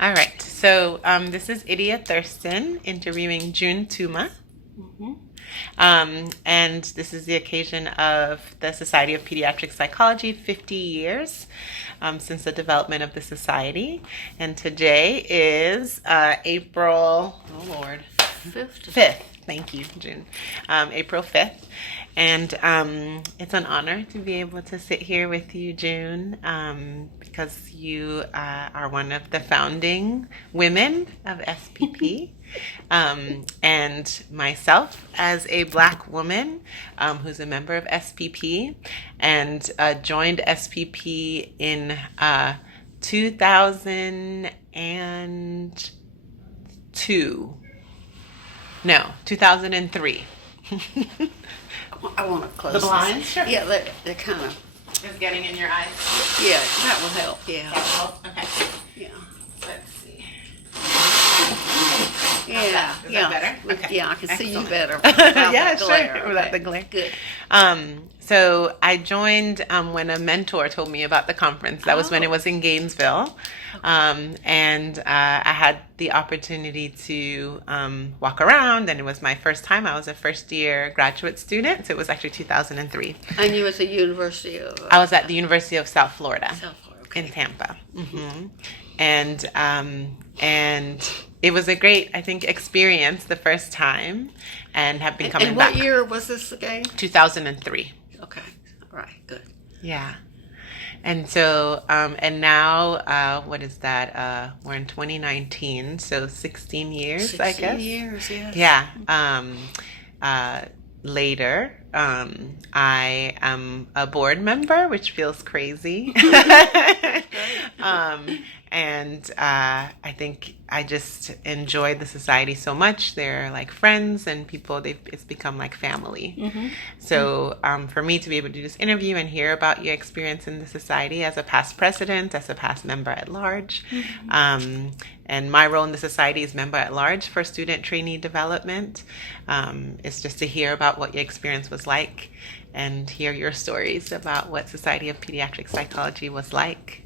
All right. So this is Idia Thurston interviewing June Tuma. And this is the occasion of the Society of Pediatric Psychology, 50 years since the development of the society. And today is April, 5th. Thank you, June. April 5th. And it's an honor to be able to sit here with you, June, because you are one of the founding women of SPP. And myself as a Black woman who's a member of SPP and joined SPP in 2003. I want to close The blinds? Sure. Yeah, they're kind of... It's getting in your eyes? Yeah, that will help, yeah. Okay. Yeah. Let's see. Yeah. Is that better? Okay. Yeah, I can see you better. Yeah, sure. Glare. Without the glare. Good. So I joined when a mentor told me about the conference. That was when it was in Gainesville. And I had the opportunity to walk around, and it was my first time. I was a first-year graduate student, so it was actually 2003. And you was at the University of... I was at the University of South Florida. Okay. In Tampa. And it was a great, I think, experience the first time, and have been coming back. And what year was this again? 2003. Okay. All right. Good. Yeah. And so, and now, what is that? We're in 2019, so 16 years, I guess. 16 years, yes. Yeah. Later, I am a board member, which feels crazy. And I think I just enjoyed the society so much. They're like friends and people. It's become like family. So for me to be able to do this interview and hear about your experience in the society as a past president, as a past member at large, and my role in the society is member at large for student trainee development. It's just to hear about what your experience was like and hear your stories about what Society of Pediatric Psychology was like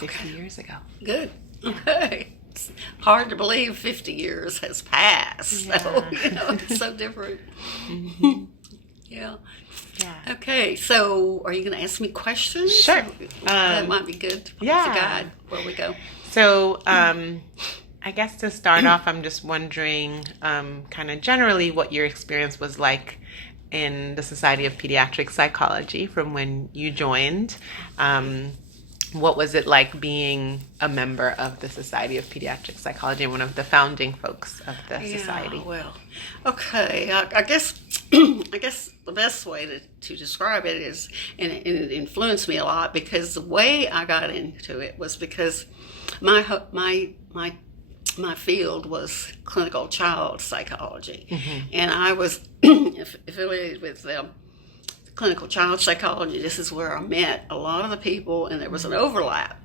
50 years ago. Good. Okay. It's hard to believe 50 years has passed. Yeah. So, it's so different. Yeah. Yeah. Okay, so are you going to ask me questions? Sure. That might be good to guide where we go. So, I guess to start off, I'm just wondering kind of generally what your experience was like in the Society of Pediatric Psychology from when you joined. What was it like being a member of the Society of Pediatric Psychology and one of the founding folks of the society? Well, okay. I guess the best way to describe it is, and it influenced me a lot because the way I got into it was because my field was clinical child psychology, and I was affiliated with clinical child psychology. This is where I met a lot of the people, and there was an overlap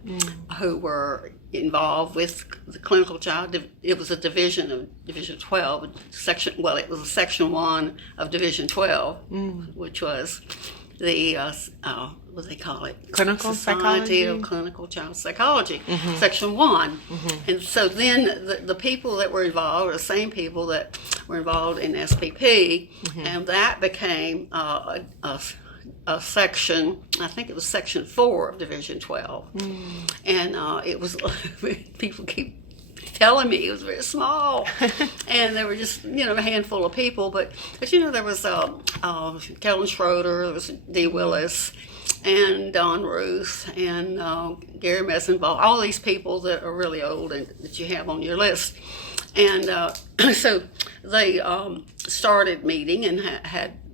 who were involved with the clinical child. It was a division of Division 12, it was a Section 1 of Division 12, which was the, what do they call it? Clinical Society Psychology? of Clinical Child Psychology, Section 1. And so then the people that were involved were the same people that were involved in SPP, and that became a section, I think it was Section 4 of Division 12. And it was, people keep telling me it was very small, and there were just a handful of people, but there was Kellen Schroeder, there was Dee Willis, and Don Ruth, and Gary Messenball, all these people that are really old and that you have on your list. And so they started meeting and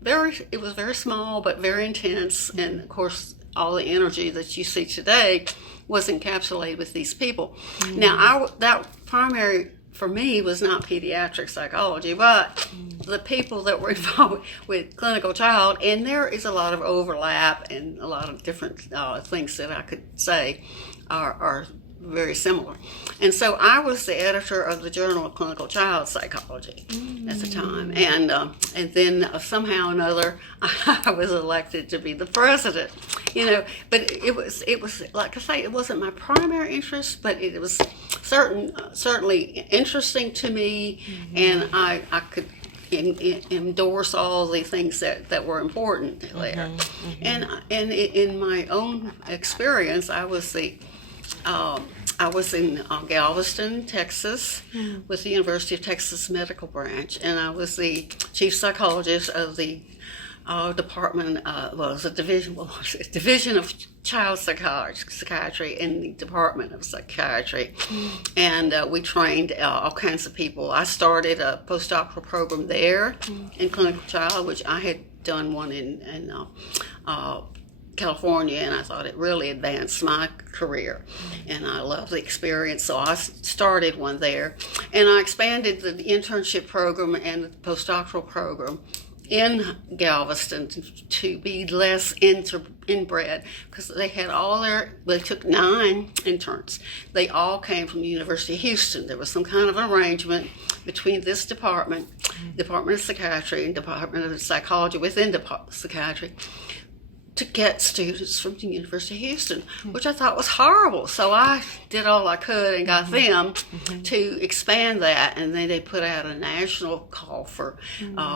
it was very small but very intense, and of course all the energy that you see today was encapsulated with these people. Now, that primary for me was not pediatric psychology, but the people that were involved with clinical child, and there is a lot of overlap and a lot of different things that I could say are very similar. And so I was the editor of the Journal of Clinical Child Psychology at the time. And then somehow or another, I was elected to be the president. But it was like I say, it wasn't my primary interest, but it was certainly interesting to me, and I could endorse all the things that were important there. And in my own experience, I was in Galveston, Texas, with the University of Texas Medical Branch, and I was the chief psychologist of the department. It was a division of child psychiatry in the Department of Psychiatry, and we trained all kinds of people. I started a postdoctoral program there in clinical child, which I had done one in California, and I thought it really advanced my career, and I loved the experience, so I started one there, and I expanded the internship program and the postdoctoral program in Galveston to be less inbred, because they took 9 interns. They all came from the University of Houston. There was some kind of arrangement between this Department of Psychiatry, and Department of Psychology within Psychiatry, to get students from the University of Houston, which I thought was horrible. So I did all I could and got them to expand that, and then they put out a national call for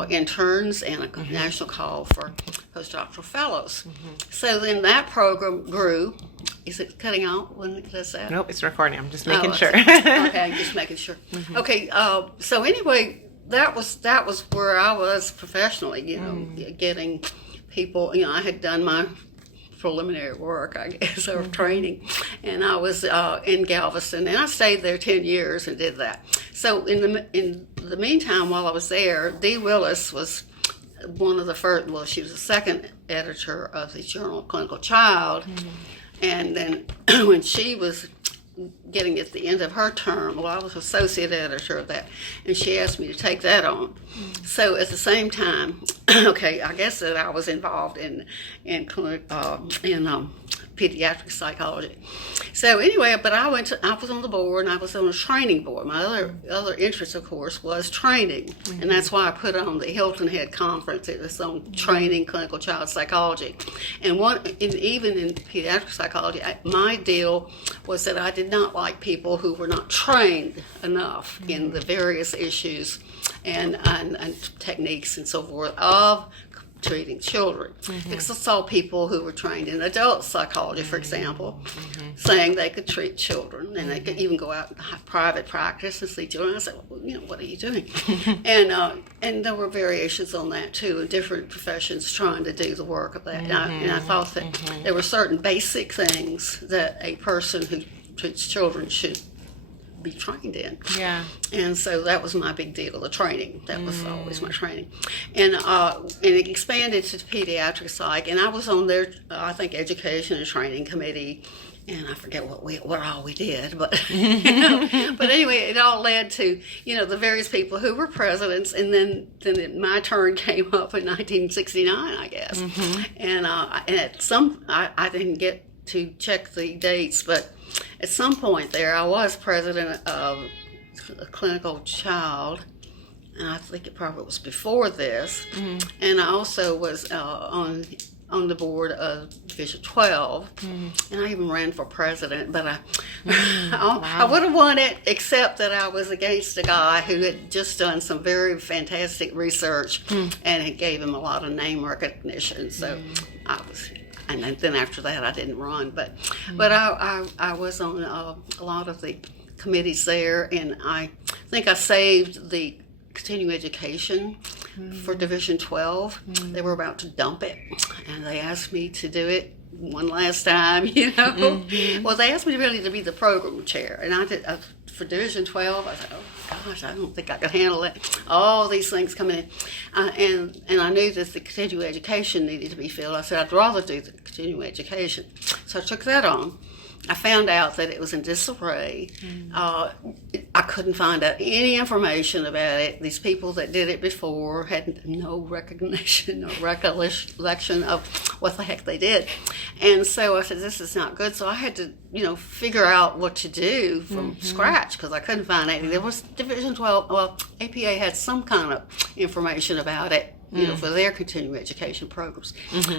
interns and a national call for postdoctoral fellows. So then that program grew. Is it cutting out when it does that? Nope, it's recording. I'm just making sure. Okay, just making sure. Okay, so anyway, that was where I was professionally, getting people, I had done my preliminary work, I guess, or training, and I was in Galveston, and I stayed there 10 years and did that. So in the meantime, while I was there, Dee Willis was one of the first, she was the second editor of the Journal of Clinical Child, and then when she was getting at the end of her term, I was associate editor of that, and she asked me to take that on. So at the same time, I guess that I was involved in pediatric psychology. So anyway, but I was on the board, and I was on a training board. My other interest, of course, was training, and that's why I put on the Hilton Head Conference. It was on training clinical child psychology, and even in pediatric psychology, my deal was that I did not like people who were not trained enough in the various issues and techniques and so forth of treating children. Because I saw people who were trained in adult psychology, for example, saying they could treat children, and they could even go out and have private practice and see children. I said, well, what are you doing? And there were variations on that too, in different professions trying to do the work of that. And I thought that there were certain basic things that a person who treats children should be trained in. Yeah. And so that was my big deal, the training. That was always my training. And it expanded to pediatric psych, and I was on their, I think, education and training committee, and I forget what all we did, but but anyway, it all led to the various people who were presidents, and then my turn came up in 1969, I guess, and at I didn't get to check the dates, but at some point there, I was president of Clinical Child, and I think it probably was before this, and I also was on the board of Division 12, and I even ran for president, but I would have won it, except that I was against a guy who had just done some very fantastic research, and it gave him a lot of name recognition, so I was... And then after that, I didn't run, but I was on a lot of the committees there, and I think I saved the continuing education for Division 12. They were about to dump it, and they asked me to do it one last time, Well, they asked me really to be the program chair, and I did for Division 12. I said, oh gosh, I don't think I could handle it. All these things coming in, and I knew that the continuing education needed to be filled. I said I'd rather do the continuing education, so I took that on, I found out that it was in disarray. I couldn't find out any information about it. These people that did it before had no recognition or recollection of what the heck they did. And so I said, this is not good. So I had to, figure out what to do from scratch because I couldn't find anything. There was Division 12, well, APA had some kind of information about it, for their continuing education programs.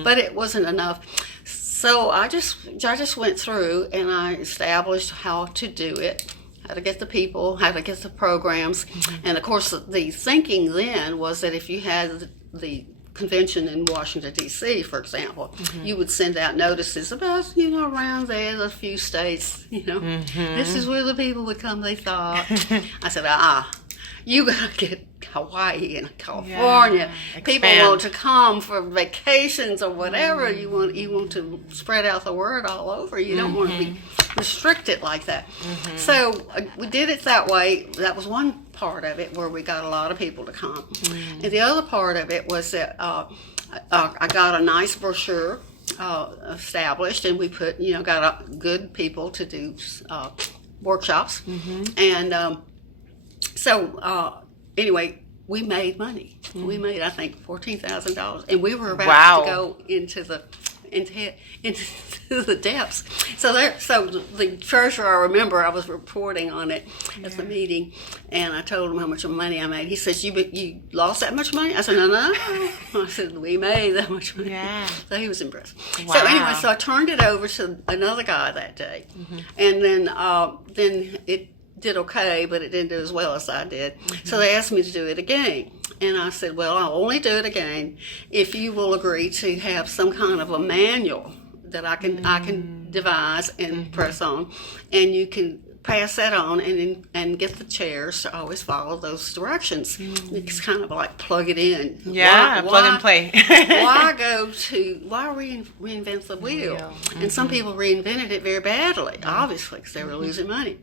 But it wasn't enough. So I just went through and I established how to do it, how to get the people, how to get the programs. And of course, the thinking then was that if you had the convention in Washington, D.C., for example, you would send out notices about, around there, a few states, this is where the people would come, they thought. I said, you got to get Hawaii and California. People want to come for vacations or whatever. You want to spread out the word all over. You don't want to be restricted like that. So we did it that way. That was one part of it where we got a lot of people to come. And the other part of it was that I got a nice brochure established, and we got good people to do workshops. And so anyway, we made money. We made, I think, $14,000, and we were about to go into the depths. So the treasurer, I remember, I was reporting on it at the meeting, and I told him how much money I made. He says, "You lost that much money?" I said, "No." I said, "We made that much money." Yeah. So he was impressed. Wow. So anyway, so I turned it over to another guy that day, and then it did okay, but it didn't do as well as I did. So they asked me to do it again. And I said, well, I'll only do it again if you will agree to have some kind of a manual that I can devise and press on, and you can pass that on and get the chairs to always follow those directions. It's kind of like plug it in. Yeah, plug and play. why reinvent the wheel? And some people reinvented it very badly, obviously, because they were losing money.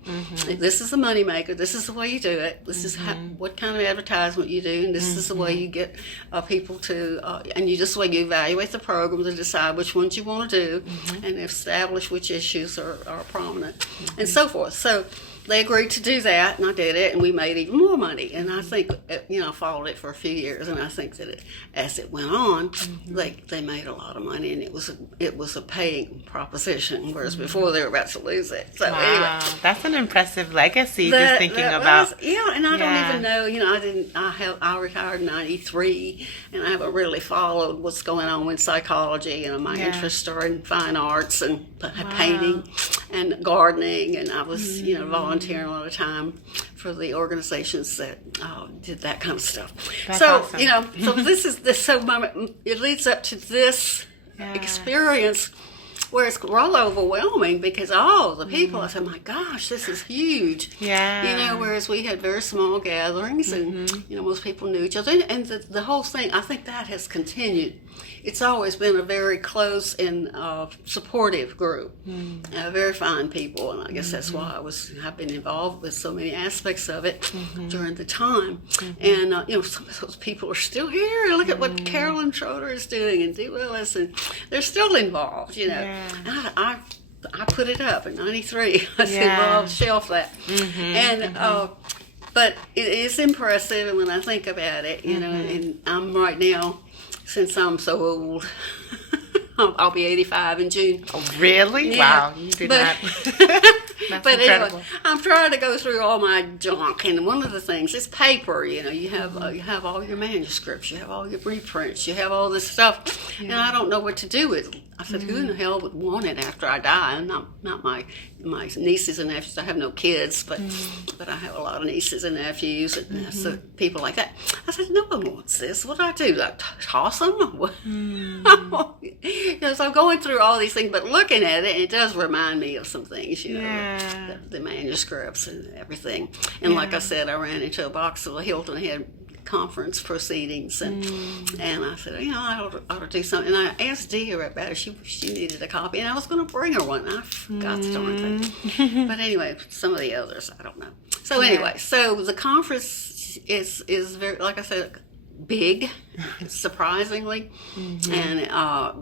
This is the money maker. This is the way you do it. This is what kind of advertisement you do, and this is the way you get people to, and you just the way you evaluate the program to decide which ones you want to do and establish which issues are prominent and so forth. So they agreed to do that, and I did it, and we made even more money. And I think, I followed it for a few years, and I think that as it went on, they made a lot of money, and it was a paying proposition, whereas before they were about to lose it. So anyway, that's an impressive legacy. Just thinking about and I don't even know. I retired in '93, and I haven't really followed what's going on with psychology. And my interests are in fine arts and painting and gardening, and I was volunteering a lot of time for the organizations that did that kind of stuff. That's so awesome. So this is this. So it leads up to this experience where it's real overwhelming because the people. I said, my gosh, this is huge. Yeah. Whereas we had very small gatherings, and most people knew each other, and the whole thing. I think that has continued. It's always been a very close and supportive group, very fine people, and I guess that's why I've been involved with so many aspects of it during the time. And some of those people are still here. Look at what Carolyn Schroeder is doing, and Dee Willis, and they're still involved. I put it up in '93. I said, well, I'll shelf that. But it is impressive, and when I think about it, and I'm right now, since I'm so old, I'll be 85 in June. Oh, really? Yeah. Wow, you did that. That's but incredible. Anyway, I'm trying to go through all my junk, and one of the things is paper. You have all your manuscripts, you have all your reprints, you have all this stuff, and I don't know what to do with them. I said, who in the hell would want it after I die? And not my nieces and nephews. I have no kids, but I have a lot of nieces and nephews and so people like that. I said, no one wants this. What do I do? Like, toss them? So I'm going through all these things, but looking at it, it does remind me of some things, the manuscripts and everything. And like I said, I ran into a box of the Hilton Head Conference proceedings, and I said, I ought to do something. And I asked Dia about it. She needed a copy, and I was going to bring her one. I forgot the darn thing. But anyway, some of the others, I don't know. So anyway, so the conference is very, like I said, big, surprisingly, and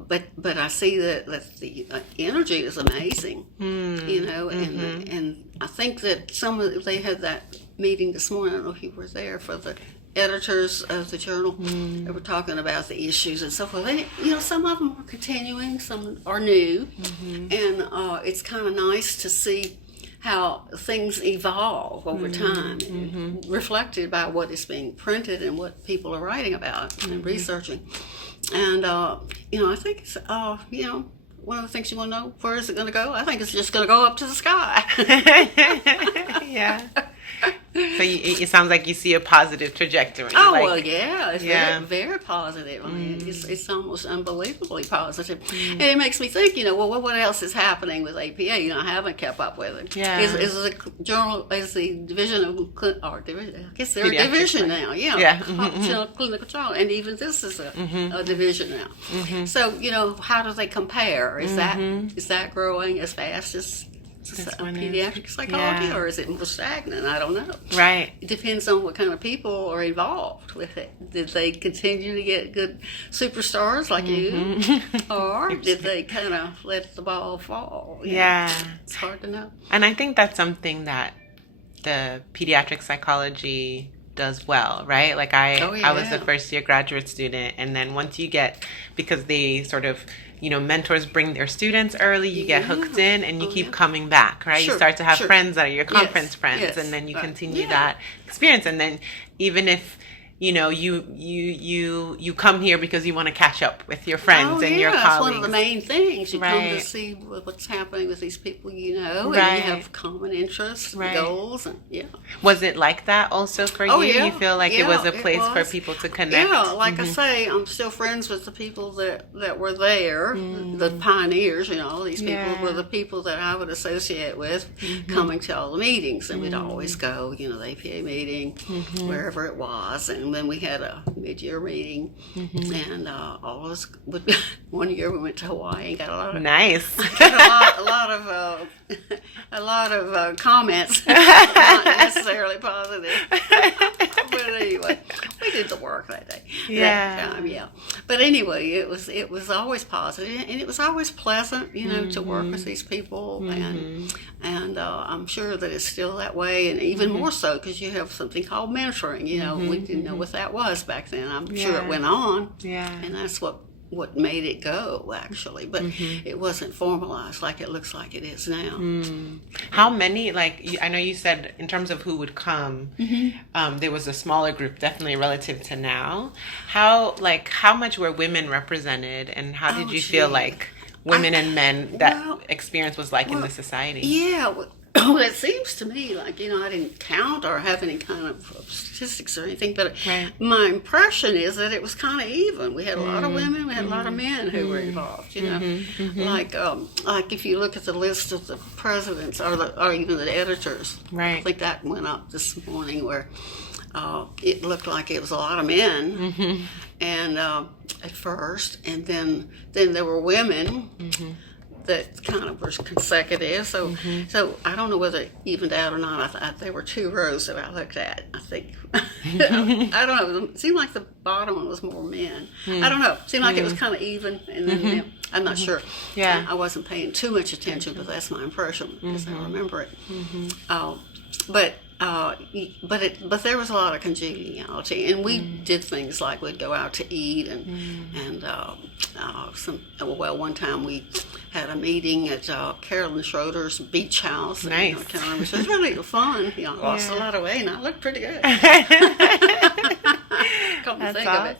but I see that the energy is amazing, and I think that they had that meeting this morning. I don't know if you were there, for the editors of the journal. They were talking about the issues and so forth. And, some of them are continuing, some are new, and it's kind of nice to see how things evolve over time, reflected by what is being printed and what people are writing about and researching. And, I think it's, one of the things you want to know, where is it going to go? I think it's just going to go up to the sky. Yeah. So it sounds like you see a positive trajectory. Oh, well, yeah. It's very, very positive. I mean, it's almost unbelievably positive. And it makes me think, what else is happening with APA? I haven't kept up with it. Yeah. Is the journal, is the division of, I guess they're a division now. Yeah. Clinical Child. And even this is a division now. So, how do they compare? Is that growing as fast as pediatric psychology, or is it more stagnant? I don't know. Right. It depends on what kind of people are involved with it. Did they continue to get good superstars like you, or did they kind of let the ball fall? Yeah. It's hard to know. And I think that's something that the pediatric psychology does well, right? Like I was a first year graduate student, and then once you get, because they sort of, mentors bring their students early, you get hooked in, and you keep coming back, right? Sure, you start to have friends that are your conference friends, and then you continue that experience. And then even if you come here because you want to catch up with your friends and your colleagues. That's one of the main things. You come to see what's happening with these people and you have common interests and goals. And Was it like that also for you? You feel like it was a place for people to connect? Yeah, like I say, I'm still friends with the people that were there, the pioneers, these people were the people that I would associate with coming to all the meetings, and we'd always go, the APA meeting, wherever it was, and then we had a mid-year meeting, and all of us would. One year we went to Hawaii and got a lot of a lot of comments, not necessarily positive, but anyway, we did the work that day. That time, But anyway, it was always positive, and it was always pleasant, to work with these people, and I'm sure that it's still that way, and even more so because you have something called mentoring. We didn't know what that was back then. I'm sure it went on, and that's what made it go, actually, but it wasn't formalized like it looks like it is now. How many, I know you said in terms of who would come, there was a smaller group, definitely relative to now. How much were women represented, and how did you feel like women and men, that experience was like in the society? Well, it seems to me like, I didn't count or have any kind of statistics or anything, but my impression is that it was kind of even. We had a lot of women, we had a lot of men who were involved, Like if you look at the list of the presidents or even the editors, I think that went up this morning where it looked like it was a lot of men, and at first, and then there were women, that kind of was consecutive. So I don't know whether it evened out or not. There were two rows that I looked at, I think. I don't know. It seemed like the bottom one was more men. I don't know. It seemed like it was kind of even. And then I'm not sure. I wasn't paying too much attention, but that's my impression because I remember it. But there was a lot of congeniality, and we did things like we'd go out to eat, and one time we had a meeting at Carolyn Schroeder's beach house. Nice. Which was really fun. I lost a lot of weight, and I looked pretty good. Come to think of it.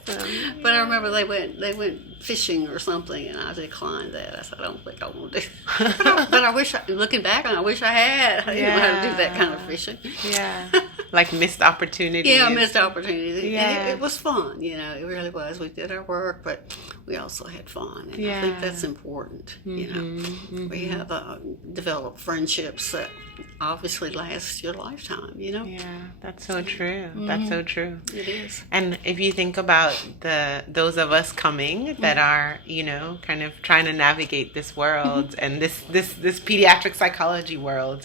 But I remember they went fishing or something, and I declined that. I said, I don't think I want to do that. But I wish, looking back, I wish I had. I didn't know how to do that kind of fishing. Like missed opportunities. Missed opportunities. And it was fun, it really was. We did our work, but we also had fun. And I think that's important, We have developed friendships that obviously last your lifetime, Yeah, that's so true. That's so true. It is. And if you think about those of us coming that are, kind of trying to navigate this world and this pediatric psychology world,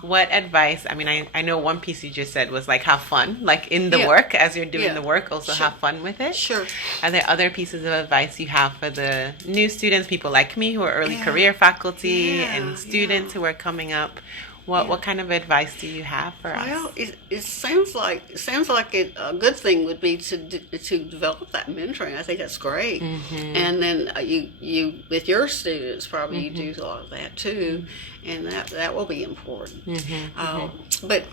what advice, I know one piece you just said was like have fun, like in the work as you're doing the work, also have fun with it. Sure. Are there other pieces of advice you have for the new students, people like me who are early career faculty and students who are coming up? What kind of advice do you have for us? Well, it sounds like a good thing would be to develop that mentoring. I think that's great. And then you with your students probably you do a lot of that too, and that will be important. But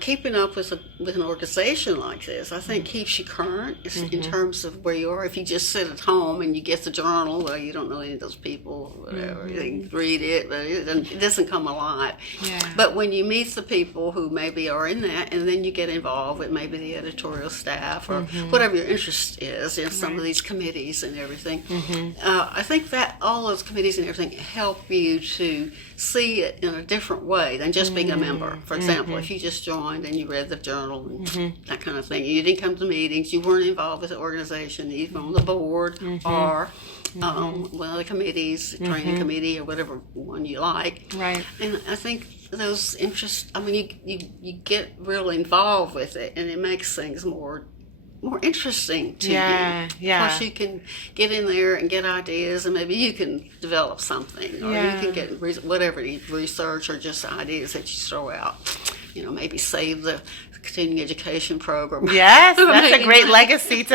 keeping up with an organization like this, I think keeps you current in terms of where you are. If you just sit at home and you get the journal, well, you don't know any of those people, or whatever. You read it, but it doesn't come alive. But when you meet the people who maybe are in that, and then you get involved with maybe the editorial staff or whatever your interest is in some of these committees and everything, I think that all those committees and everything help you to see it in a different way than just being a member. For example, if you just joined and you read the journal and that kind of thing, you didn't come to meetings, you weren't involved with the organization, even on the board or one of the committees, training committee or whatever one you like. Right. And I think those interests, you get really involved with it, and it makes things more interesting to you. Plus you can get in there and get ideas, and maybe you can develop something, or you can get whatever research or just ideas that you throw out. Maybe save the continuing education program. Yes, that's a great legacy to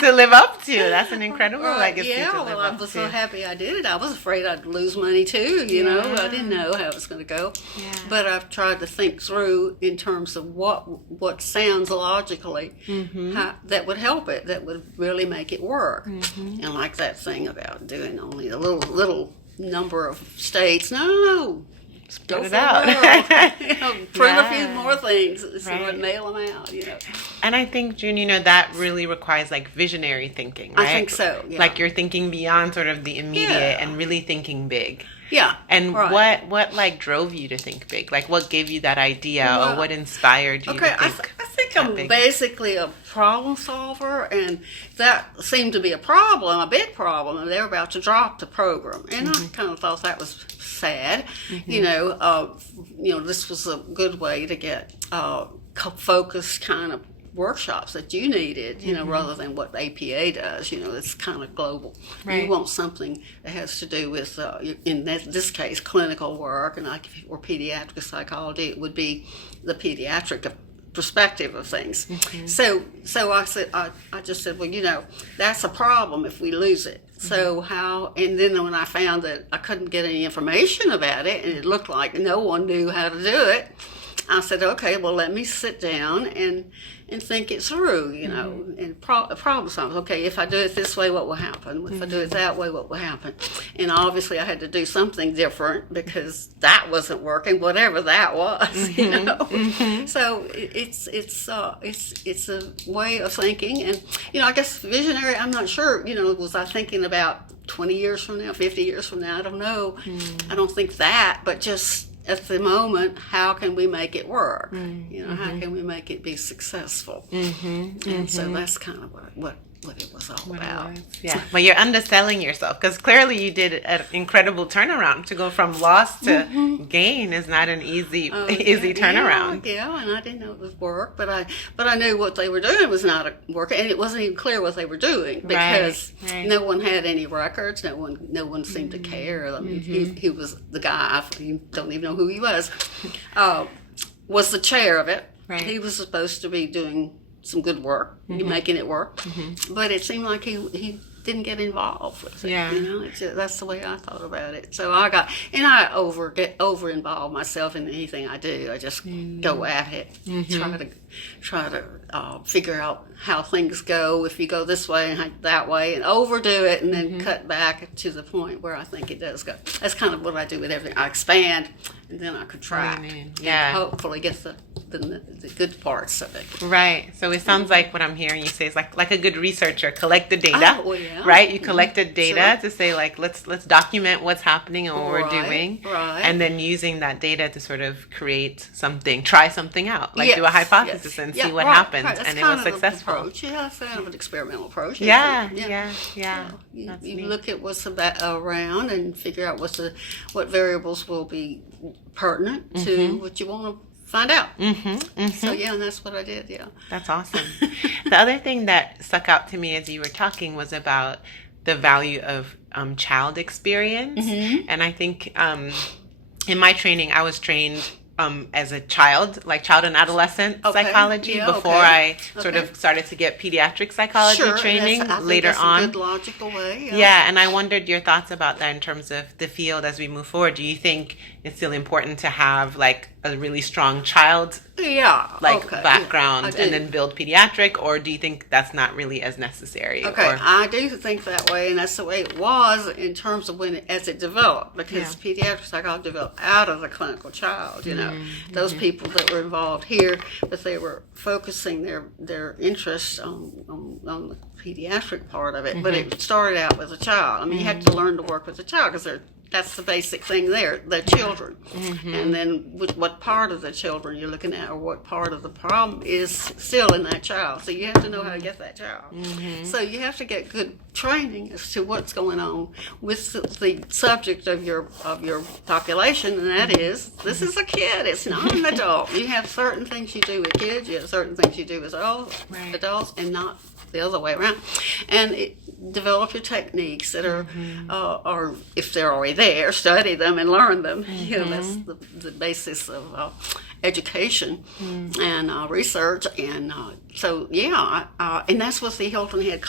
live up to. That's an incredible legacy to live up to. I was so happy I did it. I was afraid I'd lose money too, I didn't know how it was going to go. But I've tried to think through in terms of what sounds logically that would help it, that would really make it work. And like that thing about doing only a little number of states. No. Go it out. Print a few more things, mail them out. And I think, June, that really requires like visionary thinking, right? I think so. Yeah. Like you're thinking beyond sort of the immediate and really thinking big. Yeah. And what like drove you to think big? Like what gave you that idea, or what inspired you to think? I think I'm basically a problem solver, and that seemed to be a big problem, and they were about to drop the program, and I kind of thought that was sad. This was a good way to get focused kind of workshops that you needed, rather than what APA does. It's kind of global. Right. You want something that has to do with, in this case, clinical work, and like if it were pediatric psychology, it would be the pediatric perspective of things. So I said, I just said, well, that's a problem if we lose it. So how, and then when I found that I couldn't get any information about it, and it looked like no one knew how to do it, I said, okay, well, let me sit down and think it through, and problem solve. Okay, if I do it this way, what will happen? If I do it that way, what will happen? And obviously I had to do something different because that wasn't working, whatever that was, So it's a way of thinking, and, I guess visionary, I'm not sure, was I thinking about 20 years from now, 50 years from now? I don't know. I don't think that, but just at the moment, how can we make it work? How can we make it be successful? And so that's kind of what it was all about. Yeah, but you're underselling yourself, because clearly you did an incredible turnaround. To go from loss to gain is not an easy turnaround. Yeah, and I didn't know it would work, but I knew what they were doing was not working, and it wasn't even clear what they were doing, because no one had any records. No one seemed to care. I mean, he was the guy. You don't even know who he was the chair of it. Right. He was supposed to be doing some good work, making it work, but it seemed like he didn't get involved with it. That's the way I thought about it. So I over involve myself in anything I do. I just go at it, try to figure out how things go. If you go this way and that way, and overdo it, and then cut back to the point where I think it does go. That's kind of what I do with everything. I expand, and then I contract. And hopefully get the the good parts of it. Right. So it sounds like what I'm hearing you say is like a good researcher, collect the data, Oh, well, yeah. right? You collected data Sure. to say like let's document what's happening and what we're Right, doing, right. and then using that data to sort of create something, try something out, like do a hypothesis and see what happens, Right. That's and it was kind of successful. An approach. Yeah, it's kind of an experimental approach. Yeah. You That's neat. look at what's around and figure out what variables will be pertinent to what you want to find out. So yeah, and that's what I did. Yeah, That's awesome. The other thing that stuck out to me as you were talking was about the value of child experience, and I think in my training, I was trained as a child, like child and adolescent psychology, before I sort of started to get pediatric psychology training I think later that's on. a good logical way. Yeah, and I wondered your thoughts about that in terms of the field as we move forward. Do you think it's still important to have like a really strong child background and then build pediatric, or do you think that's not really as necessary? Okay, I do think that way, and that's the way it was in terms of as it developed, because pediatric psychology developed out of the clinical child, those people that were involved here, but they were focusing their interest on the pediatric part of it, but it started out with a child. I mean, you have to learn to work with a child because that's the basic thing there. They're children. And then what part of the children you're looking at, or what part of the problem is still in that child. So you have to know how to get that child. So you have to get good training as to what's going on with the subject of your population, and that is, this is a kid, it's not an adult. You have certain things you do with kids, you have certain things you do with adults, and not the other way around. And develop your techniques that are, or if they're already there, study them and learn them. That's the basis of education and research. And and that's what the Hilton Head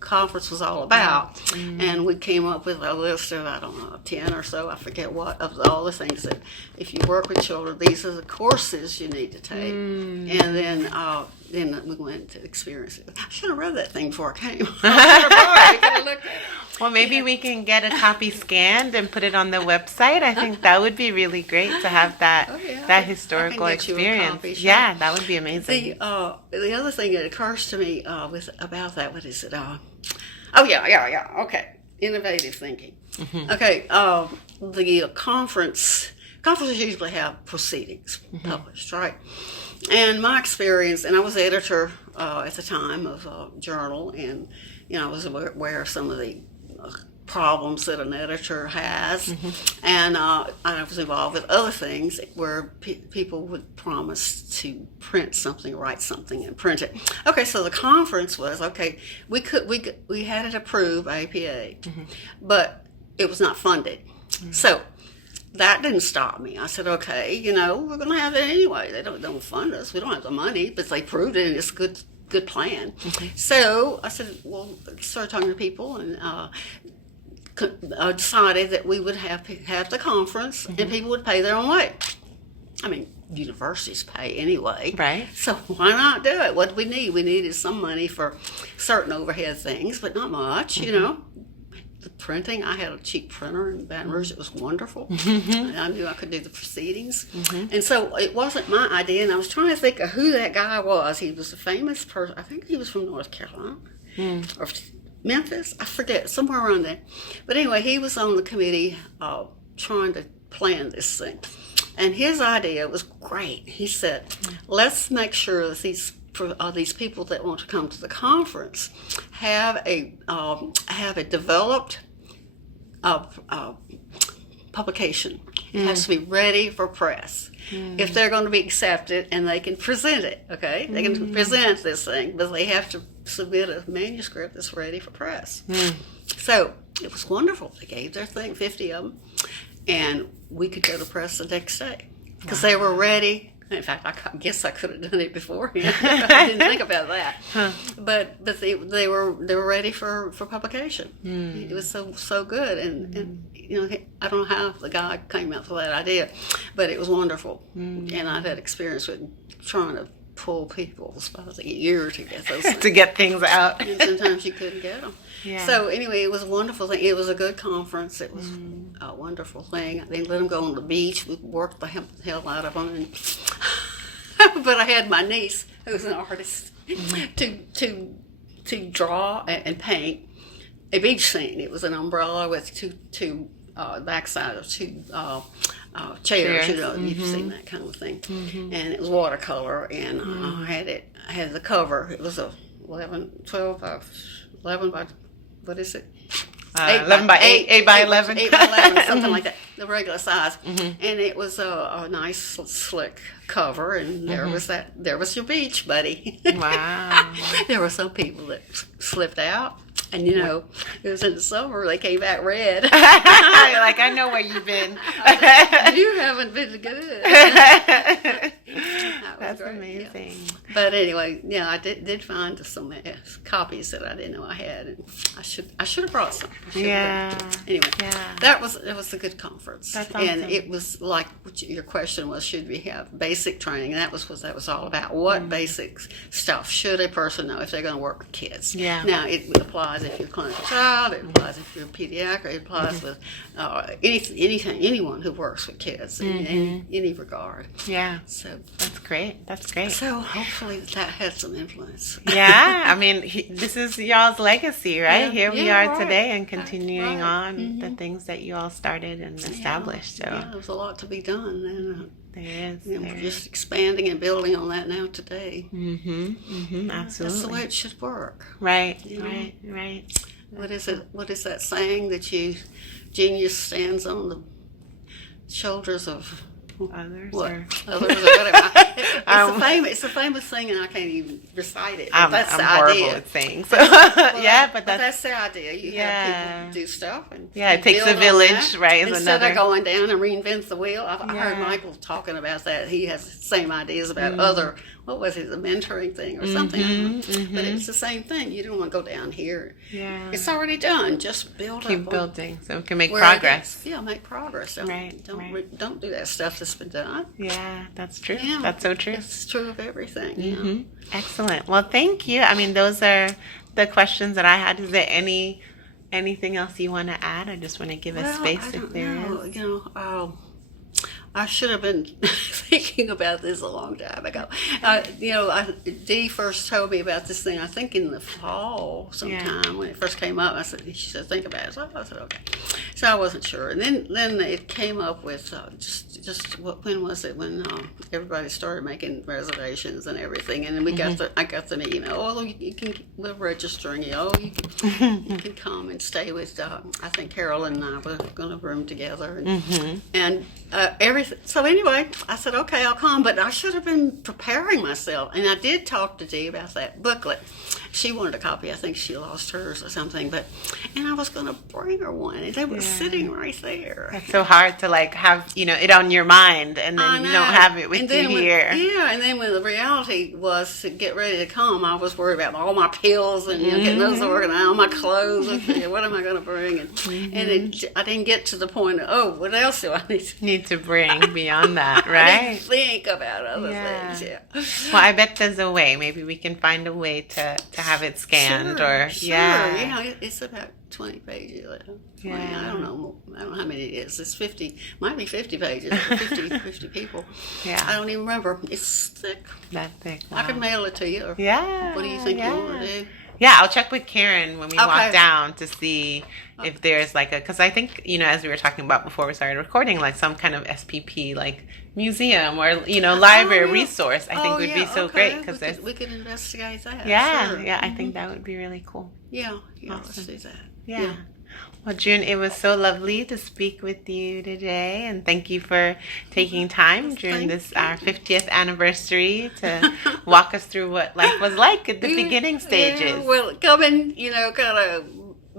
Conference was all about. And we came up with a list of, I don't know, 10 or so, I forget what, of all the things that if you work with children, these are the courses you need to take. And then we went to experience it. I should have read that thing before I came. I should have brought it. Could have looked at it. Well, maybe we can get a copy scanned and put it on the website. I think that would be really great to have that historical experience. Copy, sure. Yeah, that would be amazing. The other thing that occurs to me about that, what is it? Okay, innovative thinking. Okay, the conferences usually have proceedings published, right? And my experience, and I was editor at the time of a journal, and I was aware of some of the problems that an editor has, and I was involved with other things where people would promise to print something, write something, and print it. Okay, so the conference was we had it approved by APA, but it was not funded. So that didn't stop me. I said, okay, we're going to have it anyway. They don't fund us. We don't have the money, but they proved it, and it's a good plan. So I said, well, started talking to people, and decided that we would have the conference, and people would pay their own way. I mean, universities pay anyway. Right. So why not do it? What do we need? We needed some money for certain overhead things, but not much, The printing, I had a cheap printer in Baton Rouge. It was wonderful. And I knew I could do the proceedings. And so it wasn't my idea, and I was trying to think of who that guy was. He was a famous person. I think he was from North Carolina or Memphis. I forget, somewhere around there. But anyway, he was on the committee trying to plan this thing. And his idea was great. He said, let's make sure that these people that want to come to the conference have a developed publication. It has to be ready for press. If they're going to be accepted, and they can present it, okay? They can present this thing, but they have to submit a manuscript that's ready for press. So it was wonderful. They gave their thing, 50 of them, and we could go to press the next day because they were ready. In fact, I guess I could have done it beforehand. I didn't think about that. But they were ready for publication. It was so good, and I don't know how the guy came up with that idea, but it was wonderful. And I've had experience with trying to pull people. It's about a year to get those things. To get things out. And sometimes you couldn't get them. Yeah. So anyway, it was a wonderful thing. It was a good conference. It was a wonderful thing. They let them go on the beach. We worked the hell out of them. And but I had my niece, who's an artist, to draw and paint a beach scene. It was an umbrella with two backside of two chairs. You know, you've seen that kind of thing. And it was watercolor, and I had the cover. It was a 12 by 11 by, what is it? 11 by 8 by 11. 8 by 11, something like that, the regular size. And it was a nice, slick cover, and there was your beach, buddy. Wow. There were some people that slipped out, and you know, it was in the summer, they came back red. Like, I know where you've been. You haven't been good. That's great. Amazing. Yeah. But anyway, yeah, I did find some copies that I didn't know I had, and I should have brought some. Yeah. Anyway, it was a good conference. That's awesome. And it was like your question was, should we have basic training? And that was all about. What basic stuff should a person know if they're going to work with kids? Yeah. Now it applies if you're a clinical child. It applies if you're a pediatric. It applies with anyone who works with kids in any regard. Yeah. So that's great. That's great. So hopefully that had some influence. Yeah, I mean, this is y'all's legacy, right? Here we are right. today, and continuing Right. on the things that you all started and established. So yeah, there's a lot to be done, and there is. we're just expanding and building on that now today. Absolutely. That's the way it should work. Right. You know? Right. What is it? What is that saying that genius stands on the shoulders of Others. what? Or... Others or whatever. It's a famous thing, and I can't even recite it. But that's the horrible idea. at saying so. Well, but that's the idea. You have people do stuff, and it takes a village, right? Instead of going down and reinvent the wheel. I heard Michael talking about that. He has the same ideas about other. What was it? The mentoring thing or something. But it's the same thing. You don't want to go down here. Yeah. It's already done. Just keep building, so we can make progress. Yeah, make progress. Don't do that stuff that's been done. Yeah, that's true. Yeah, that's so true. It's true of everything. Excellent. Well, thank you. I mean, those are the questions that I had. Is there anything else you want to add? I just want to give a space if there is. You know, I should have been thinking about this a long time ago. Dee first told me about this thing, I think in the fall sometime when it first came up. She said, think about it. So I said, okay. So I wasn't sure. And then it came up with when was it? When everybody started making reservations and everything. And then I got the email. Oh, we're registering you. Oh, you can come and stay with, I think Carol and I were going to room together. And everything. So anyway, I said, okay, I'll come, but I should have been preparing myself. And I did talk to Dee about that booklet. She wanted a copy. I think she lost hers or something. And I was going to bring her one. And they were sitting right there. It's so hard to have it on your mind, and then you don't have it with you here. And then when the reality was to get ready to come, I was worried about all my pills and getting those organized, all my clothes. And what am I going to bring? And I didn't get to the point of, what else do I need to bring beyond that, right? I didn't think about other things. Yeah. Well, I bet there's a way. Maybe we can find a way to have it scanned it's about 20 pages. 20, I don't know how many it is. It's 50, might be 50 pages, 50 people. Yeah. I don't even remember. It's thick. That thick. Wow. I can mail it to you. Or what do you think you want to do? Yeah, I'll check with Karen when we walk down to see if there's because I think, as we were talking about before we started recording, some kind of SPP, museum or, library resource, I think would be so great. Because we could investigate that. Yeah, I think that would be really cool. Yeah, awesome. Let's do that. Yeah. Well, June, it was so lovely to speak with you today, and thank you for taking time during our 50th anniversary to walk us through what life was like at the beginning stages. Yeah, well, coming, kind of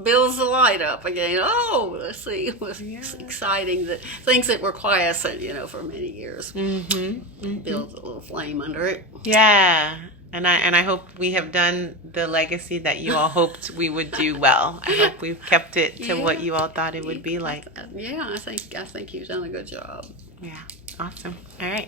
builds the light up again. Oh, let's see, it was exciting. The things that were quiescent, for many years, build a little flame under it. Yeah. And I hope we have done the legacy that you all hoped we would do well. I hope we've kept it to what you all thought it would be like. Yeah, I think you've done a good job. Yeah, awesome. All right.